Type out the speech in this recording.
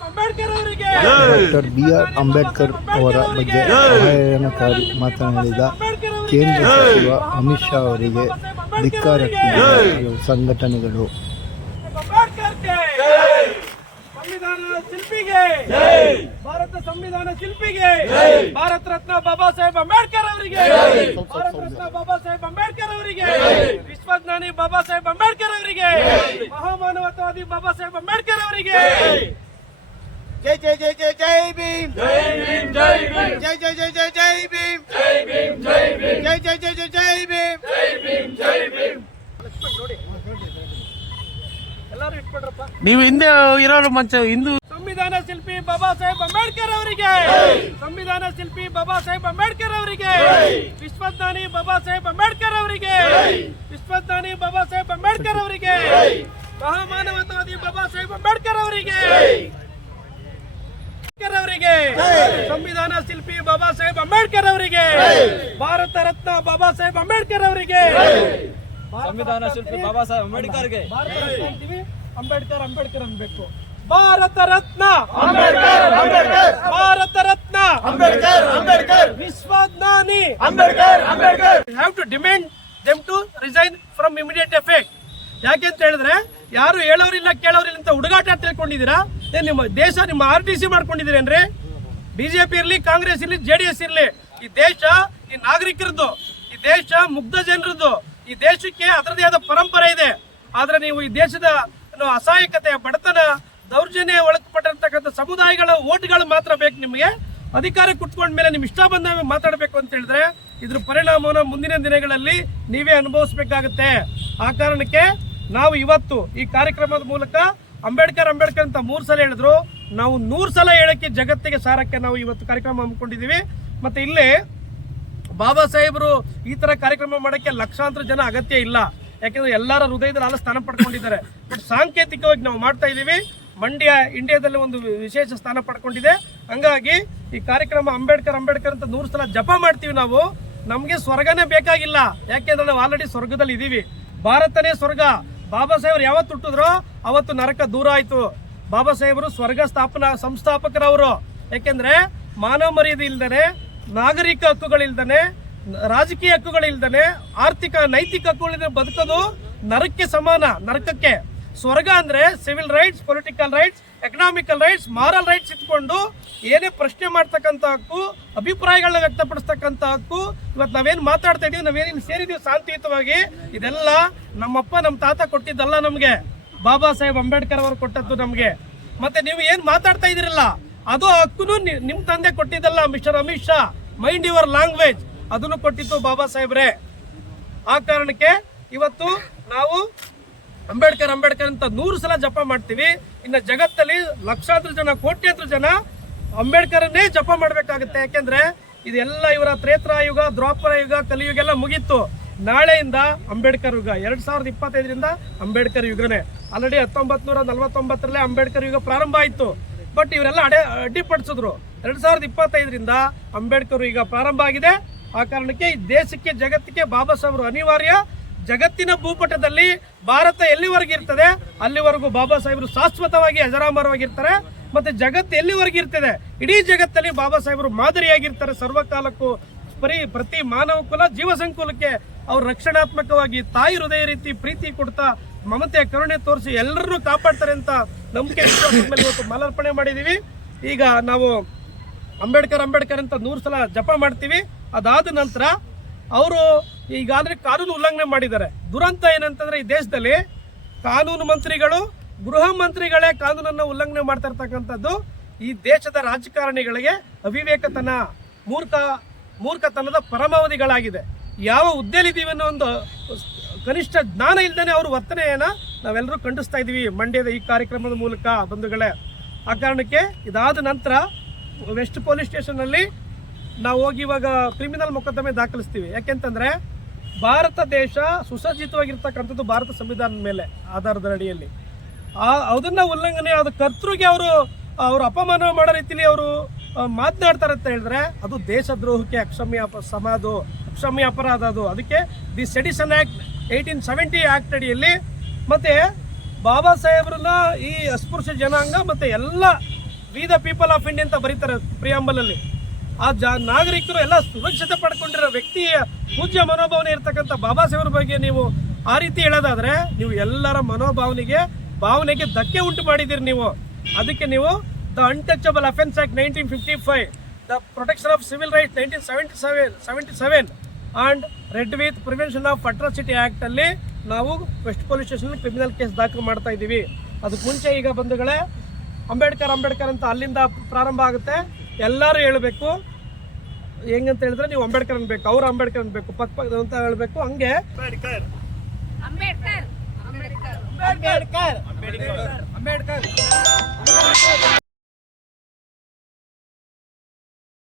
ಅಂಬೇಡ್ಕರ್ ಅವರಿಗೆ doctor B R Ambedkar ಅವರ ಬಗ್ಗೆ ಅವಹೇಳನಕಾರಿ ಮಾತನಾಡಿದ ಕೇಂದ್ರ ಸಚಿವ ಅಮಿತ್ ಶಾ ಅವರಿಗೆ धिकार संघटन भारत रत्न बाबा साहेब अंबेडर विश्वज्ञानी बाबा साहेब अंबेडर महामानवी बाबा साहेब अंबेडर जय। जय जय जय जय भीम। जय जय जय जय जय भीम। जय जय जय जय जय भीम। ನೀವು ಹಿಂದೆ ಇರೋರು ಮಂಚ ಹಿಂದೂ ಸಂವಿಧಾನ ಶಿಲ್ಪಿ ಬಾಬಾ ಸಾಹೇಬ್ ಅಂಬೇಡ್ಕರ್ ಅವರಿಗೆ. ಸಂವಿಧಾನ ಶಿಲ್ಪಿ ಬಾಬಾ ಸಾಹೇಬ್ ಅಂಬೇಡ್ಕರ್ ಅವರಿಗೆ. ವಿಶ್ವಜ್ಞಾನಿ ಬಾಬಾ ಸಾಹೇಬ್ ಅಂಬೇಡ್ಕರ್ ಅವರಿಗೆ. ವಿಶ್ವಜ್ಞಾನಿ ಬಾಬಾ ಸಾಹೇಬ್ ಅಂಬೇಡ್ಕರ್ ಅವರಿಗೆ. ಮಹಾಮಾನವತಾವಾದಿ ಬಾಬಾ ಸಾಹೇಬ್ ಅಂಬೇಡ್ಕರ್ ಅವರಿಗೆ ಅಂಬೇಡ್ಕರ್ ಅವರಿಗೆ. ಸಂವಿಧಾನ ಶಿಲ್ಪಿ ಬಾಬಾ ಸಾಹೇಬ್ ಅಂಬೇಡ್ಕರ್ ಅವರಿಗೆ. ಭಾರತ ರತ್ನ ಬಾಬಾ ಸಾಹೇಬ್ ಅಂಬೇಡ್ಕರ್ ಅವರಿಗೆ. ಸಂವಿಧಾನ ಶಿಲ್ಪಿ ಬಾಬಾ ಸಾಹೇಬ್ ಅಂಬೇಡ್ಕರ್ಗೆ. ಅಂಬೇಡ್ಕರ್ ಅಂಬೇಡ್ಕರ್ ಅನ್ಬೇಕು. Bharat Ratna Ambedkar Ambedkar. Bharat Ratna Ambedkar Ambedkar. ವಿಶ್ವಜ್ಞಾನಿ. Ambedkar Ambedkar. Have to demand them to resign from immediate effect ಯಾಕೆ ಅಂತ ಹೇಳಿದ್ರೆ ಯಾರು ಹೇಳೋರಿಲ್ಲ ಕೇಳೋರಿಲ್ಲ ಅಂತ ಹುಡುಗಾಟ ತಿಳ್ಕೊಂಡಿದ್ದೀರಾ? ನಿಮ್ಮ ದೇಶ ನಿಮ್ಮ ಆರ್ ಟಿ ಸಿ ಮಾಡ್ಕೊಂಡಿದ್ದೀರೇನ್ರಿ? ಬಿಜೆಪಿ ಇರಲಿ, ಕಾಂಗ್ರೆಸ್ ಇರಲಿ, ಜೆ ಡಿ ಎಸ್ ಇರಲಿ, ಈ ದೇಶ ಈ ನಾಗರಿಕರದ್ದು, ಈ ದೇಶ ಮುಗ್ಧ ಜನರದ್ದು, ಈ ದೇಶಕ್ಕೆ ಅದರದೇ ಆದ ಪರಂಪರೆ ಇದೆ. ಆದರೆ ನೀವು ಈ ದೇಶದ ಅಸಹಾಯಕತೆ ಬಡತನ, ದೌರ್ಜನ್ಯ ಒಳಪಟ್ಟಿರ್ತಕ್ಕಂಥ ಸಮುದಾಯಗಳ ಓಟ್ಗಳು ಮಾತ್ರ ಬೇಕು ನಿಮಗೆ. ಅಧಿಕಾರ ಕುಟ್ಕೊಂಡ ಮೇಲೆ ನಿಮ್ ಇಷ್ಟ ಬಂದ ಮಾತಾಡಬೇಕು ಅಂತ ಹೇಳಿದ್ರೆ, ಇದ್ರ ಪರಿಣಾಮವನ್ನು ಮುಂದಿನ ದಿನಗಳಲ್ಲಿ ನೀವೇ ಅನುಭವಿಸ್ಬೇಕಾಗತ್ತೆ. ಆ ಕಾರಣಕ್ಕೆ ನಾವು ಇವತ್ತು ಈ ಕಾರ್ಯಕ್ರಮದ ಮೂಲಕ ಅಂಬೇಡ್ಕರ್ ಅಂಬೇಡ್ಕರ್ ಅಂತ ಮೂರು ಸಲ ಹೇಳಿದ್ರು. ನಾವು ನೂರು ಸಲ ಹೇಳಕ್ಕೆ ಜಗತ್ತಿಗೆ ಸಾರಕ್ಕೆ ನಾವು ಇವತ್ತು ಕಾರ್ಯಕ್ರಮ ಹಮ್ಮಿಕೊಂಡಿದ್ದೀವಿ. ಮತ್ತೆ ಇಲ್ಲಿ ಬಾಬಾ ಸಾಹೇಬರು ಈ ಥರ ಕಾರ್ಯಕ್ರಮ ಮಾಡಕ್ಕೆ ಲಕ್ಷಾಂತರ ಜನ ಅಗತ್ಯ ಇಲ್ಲ. ಯಾಕೆಂದರೆ ಎಲ್ಲರ ಹೃದಯದಲ್ಲಿ ಆಲ ಸ್ಥಾನ ಪಡ್ಕೊಂಡಿದ್ದಾರೆ. ಬಟ್ ಸಾಂಕೇತಿಕವಾಗಿ ನಾವು ಮಾಡ್ತಾ ಇದ್ದೀವಿ. ಮಂಡ್ಯ, ಇಂಡಿಯಾದಲ್ಲಿ ಒಂದು ವಿಶೇಷ ಸ್ಥಾನ ಪಡ್ಕೊಂಡಿದೆ. ಹಂಗಾಗಿ ಈ ಕಾರ್ಯಕ್ರಮ ಅಂಬೇಡ್ಕರ್ ಅಂಬೇಡ್ಕರ್ ಅಂತ ನೂರು ಸಲ ಜಪ ಮಾಡ್ತೀವಿ ನಾವು. ನಮಗೆ ಸ್ವರ್ಗನೇ ಬೇಕಾಗಿಲ್ಲ. ಯಾಕೆಂದ್ರೆ ನಾವು ಆಲ್ರೆಡಿ ಸ್ವರ್ಗದಲ್ಲಿ ಇದ್ದೀವಿ ಭಾರತನೇ ಸ್ವರ್ಗ. ಬಾಬಾ ಸಾಹೇಬ್ರು ಯಾವತ್ತು ಹುಟ್ಟಿದ್ರೋ ಅವತ್ತು ನರಕ ದೂರ ಆಯ್ತು. ಬಾಬಾ ಸಾಹೇಬರು ಸ್ವರ್ಗ ಸ್ಥಾಪನಾ, ಸಂಸ್ಥಾಪಕರವರು. ಯಾಕೆಂದ್ರೆ ಮಾನವ ಮರ್ಯಾದೆ ಇಲ್ದೇ ನಾಗರಿಕ ಹಕ್ಕುಗಳಿಲ್ದನೆ ರಾಜಕೀಯ ಹಕ್ಕುಗಳಿಲ್ದನೆ ಆರ್ಥಿಕ, ನೈತಿಕ ಹಕ್ಕುಗಳಿಂದ ಬದುಕೋದು ನರಕಕ್ಕೆ ಸಮಾನ, ನರಕಕ್ಕೆ. ಸ್ವರ್ಗ ಅಂದರೆ civil rights political rights economical rights moral rights ಇಟ್ಕೊಂಡು ಏನೇ ಪ್ರಶ್ನೆ ಮಾಡ್ತಕ್ಕಂಥ ಹಕ್ಕು, ಅಭಿಪ್ರಾಯಗಳನ್ನ ವ್ಯಕ್ತಪಡಿಸ್ತಕ್ಕಂಥ ಹಕ್ಕು ಇವತ್ತು ನಾವೇನ್ ಮಾತಾಡ್ತಾ ಇದೀವಿ, ನಾವೇನೇನು ಸೇರಿದೀವಿ ಶಾಂತಿಯುತವಾಗಿ, ಇದೆಲ್ಲ ನಮ್ಮಪ್ಪ ನಮ್ಮ ತಾತ ಕೊಟ್ಟಿದ್ದಲ್ಲ ನಮಗೆ. ಬಾಬಾ ಸಾಹೇಬ್ ಅಂಬೇಡ್ಕರ್ ಅವರು ಕೊಟ್ಟದ್ದು ನಮಗೆ. ಮತ್ತೆ ನೀವು ಏನು ಮಾತಾಡ್ತಾ ಇದ್ದೀರಲ್ಲ, ಅದು ಹಕ್ಕುನು ನಿಮ್ಮ ನಿಮ್ ತಂದೆ ಕೊಟ್ಟಿದ್ದಲ್ಲ, mister Amit Shah. Mind your language ಅದನ್ನು ಕೊಟ್ಟಿದ್ದು ಬಾಬಾ ಸಾಹೇಬ್ರೆ. ಆ ಕಾರಣಕ್ಕೆ ಇವತ್ತು ನಾವು ಅಂಬೇಡ್ಕರ್ ಅಂಬೇಡ್ಕರ್ ಅಂತ ನೂರು ಸಲ ಜಪ ಮಾಡ್ತೀವಿ. ಇನ್ನು ಜಗತ್ತಲ್ಲಿ ಲಕ್ಷಾಂತರ ಜನ, ಕೋಟ್ಯಾಂತರ ಜನ ಅಂಬೇಡ್ಕರನ್ನೇ ಜಪ ಮಾಡಬೇಕಾಗುತ್ತೆ. ಯಾಕೆಂದ್ರೆ ಇದೆಲ್ಲ ಇವರ ತ್ರೇತ್ರ ಯುಗ, ದ್ವಾಪರ ಯುಗ, ಕಲಿಯುಗ ಎಲ್ಲ ಮುಗೀತು. ನಾಳೆಯಿಂದ ಅಂಬೇಡ್ಕರ್ ಯುಗ, ಎರಡ್ ಸಾವಿರದ ಇಪ್ಪತ್ತೈದರಿಂದ ಅಂಬೇಡ್ಕರ್ ಯುಗನೇ. ಆಲ್ರೆಡಿ ಹತ್ತೊಂಬತ್ ನೂರ ನಲ್ವತ್ತೊಂಬತ್ತರಲ್ಲೇ ಅಂಬೇಡ್ಕರ್ ಯುಗ ಪ್ರಾರಂಭ ಆಯ್ತು. ಬಟ್ ಇವರೆಲ್ಲ ಅಡೆ, ಅಡ್ಡಿಪಡಿಸಿದ್ರು. ಎರಡ್ ಸಾವಿರದ ಇಪ್ಪತ್ತೈದರಿಂದ ಅಂಬೇಡ್ಕರ್ ಈಗ ಪ್ರಾರಂಭ ಆಗಿದೆ. ಆ ಕಾರಣಕ್ಕೆ ಈ ದೇಶಕ್ಕೆ, ಜಗತ್ತಿಗೆ ಬಾಬಾ ಸಾಹೇಬರು ಅನಿವಾರ್ಯ. ಜಗತ್ತಿನ ಭೂಪಟದಲ್ಲಿ ಭಾರತ ಎಲ್ಲಿವರೆಗೆ ಇರ್ತದೆ? ಅಲ್ಲಿವರೆಗೂ ಬಾಬಾ ಸಾಹೇಬರು ಶಾಶ್ವತವಾಗಿ ಅಜರಾಮರವಾಗಿರ್ತಾರೆ ಮತ್ತೆ ಜಗತ್ತು ಎಲ್ಲಿವರೆಗೆ ಇರ್ತದೆ? ಇಡೀ ಜಗತ್ತಲ್ಲಿ ಬಾಬಾ ಸಾಹೇಬರು ಮಾದರಿಯಾಗಿರ್ತಾರೆ. ಸರ್ವಕಾಲಕ್ಕೂ ಪರಿ, ಪ್ರತಿ ಮಾನವ ಕುಲ ಜೀವ ಸಂಕುಲಕ್ಕೆ ಅವ್ರು ರಕ್ಷಣಾತ್ಮಕವಾಗಿ ತಾಯಿ ಹೃದಯ ರೀತಿ ಪ್ರೀತಿ ಕೊಡ್ತಾ ಮಮತೆ ಕರುಣೆ ತೋರಿಸಿ ಎಲ್ಲರನ್ನೂ ಕಾಪಾಡ್ತಾರೆ ಅಂತ ನಂಬಿಕೆ ಇವತ್ತು ಮಾಲಾರ್ಪಣೆ ಮಾಡಿದೀವಿ. ಈಗ ನಾವು ಅಂಬೇಡ್ಕರ್ ಅಂಬೇಡ್ಕರ್ ಅಂತ ನೂರು ಸಲ ಜಪ ಮಾಡ್ತೀವಿ. ಅದಾದ ನಂತರ ಅವರು ಈಗಾಗಲೇ ಕಾನೂನು ಉಲ್ಲಂಘನೆ ಮಾಡಿದ್ದಾರೆ. ದುರಂತ ಏನಂತಂದ್ರೆ ಈ ದೇಶದಲ್ಲಿ ಕಾನೂನು ಮಂತ್ರಿಗಳು, ಗೃಹ ಮಂತ್ರಿಗಳೇ ಕಾನೂನನ್ನ ಉಲ್ಲಂಘನೆ ಮಾಡ್ತಾ ಇರ್ತಕ್ಕಂಥದ್ದು ಈ ದೇಶದ ರಾಜಕಾರಣಿಗಳಿಗೆ ಅವಿವೇಕತನ, ಮೂರ್ಖ, ಮೂರ್ಖತನದ ಪರಮಾವಧಿಗಳಾಗಿದೆ. ಯಾವ ಹುದ್ದೆಲಿದ್ದೀವಿ ಅನ್ನೋ ಒಂದು ಕನಿಷ್ಠ ಜ್ಞಾನ ಇಲ್ಲದೇ ಅವ್ರ ವರ್ತನೆಯನ್ನು ನಾವೆಲ್ಲರೂ ಖಂಡಿಸ್ತಾ ಇದ್ದೀವಿ ಮಂಡ್ಯದ ಈ ಕಾರ್ಯಕ್ರಮದ ಮೂಲಕ ಬಂಧುಗಳೇ. ಆ ಕಾರಣಕ್ಕೆ ಇದಾದ ನಂತರ ವೆಸ್ಟ್ ಪೊಲೀಸ್ ಸ್ಟೇಷನ್ ಅಲ್ಲಿ ನಾವು ಹೋಗಿ ಇವಾಗ ಕ್ರಿಮಿನಲ್ ಮೊಕದ್ದಮೆ ದಾಖಲಿಸ್ತೀವಿ. ಯಾಕೆಂತಂದ್ರೆ ಭಾರತ ದೇಶ ಸುಸಜ್ಜಿತವಾಗಿರ್ತಕ್ಕಂಥದ್ದು ಭಾರತ ಸಂವಿಧಾನದ ಮೇಲೆ ಆಧಾರದ ಅಡಿಯಲ್ಲಿ. ಆ, ಅದನ್ನ ಉಲ್ಲಂಘನೆ ಅದು ಕರ್ತೃಗೆ ಅವರು ಅವರು ಅಪಮಾನ ಮಾಡೋ ರೀತಿಲಿ ಅವರು ಮಾತನಾಡ್ತಾರೆ ಅಂತ ಹೇಳಿದ್ರೆ ಅದು ದೇಶದ್ರೋಹಕ್ಕೆ ಅಕ್ಷಮ್ಯ ಸಮಾದು ಅಕ್ಷಮ್ಯ ಅಪರಾಧ ಅದು. ಅದಕ್ಕೆ the sedition act eighteen seventy act ಅಡಿಯಲ್ಲಿ ಮತ್ತೆ ಬಾಬಾ ಸಾಹೇಬ್ರನ್ನ ಈ ಅಸ್ಪೃಶ್ಯ ಜನಾಂಗ ಮತ್ತೆ ಎಲ್ಲ we the people of India ಅಂತ ಬರೀತಾರೆ ಪ್ರಿಯಾಂಬಲ್ ಅಲ್ಲಿ ಆ ಜ ನಾಗರಿಕರು ಎಲ್ಲ ಸುರಕ್ಷತೆ ಪಡ್ಕೊಂಡಿರೋ ವ್ಯಕ್ತಿಯ ಪೂಜ್ಯ ಮನೋಭಾವನೆ ಇರ್ತಕ್ಕಂಥ ಬಾಬಾ ಸಾಹೇಬ್ರ ಬಗ್ಗೆ ನೀವು ಆ ರೀತಿ ಹೇಳೋದಾದ್ರೆ ನೀವು ಎಲ್ಲರ ಮನೋಭಾವನೆಗೆ, ಭಾವನೆಗೆ ಧಕ್ಕೆ ಉಂಟು ಮಾಡಿದ್ದೀರಿ ನೀವು. ಅದಕ್ಕೆ ನೀವು the untouchable offence act nineteen fifty five the protection of civil rights nineteen seventy seven seventy seven and read with prevention of atrocity ಆ್ಯಕ್ಟಲ್ಲಿ ನಾವು west police station criminal case ದಾಖಲು ಮಾಡ್ತಾ ಇದ್ದೀವಿ. ಅದಕ್ಕೆ ಮುಂಚೆ ಈಗ ಬಂಧುಗಳೇ, ಅಂಬೇಡ್ಕರ್ ಅಂಬೇಡ್ಕರ್ ಅಂತ ಅಲ್ಲಿಂದ ಪ್ರಾರಂಭ ಆಗುತ್ತೆ. ಎಲ್ಲರೂ ಹೇಳಬೇಕು ಹೆಂಗಂತ ಹೇಳಿದ್ರೆ ನೀವು ಅಂಬೇಡ್ಕರ್ ಅನ್ಬೇಕು ಅವ್ರು ಅಂಬೇಡ್ಕರ್ ಅನ್ಬೇಕು ಪಕ್ ಪಕ್ ಅಂತ ಹೇಳ್ಬೇಕು ಹಂಗೆ. ಅಂಬೇಡ್ಕರ್. ಅಂಬೇಡ್ಕರ್. ಅಂಬೇಡ್ಕರ್. ಅಂಬೇಡ್ಕರ್.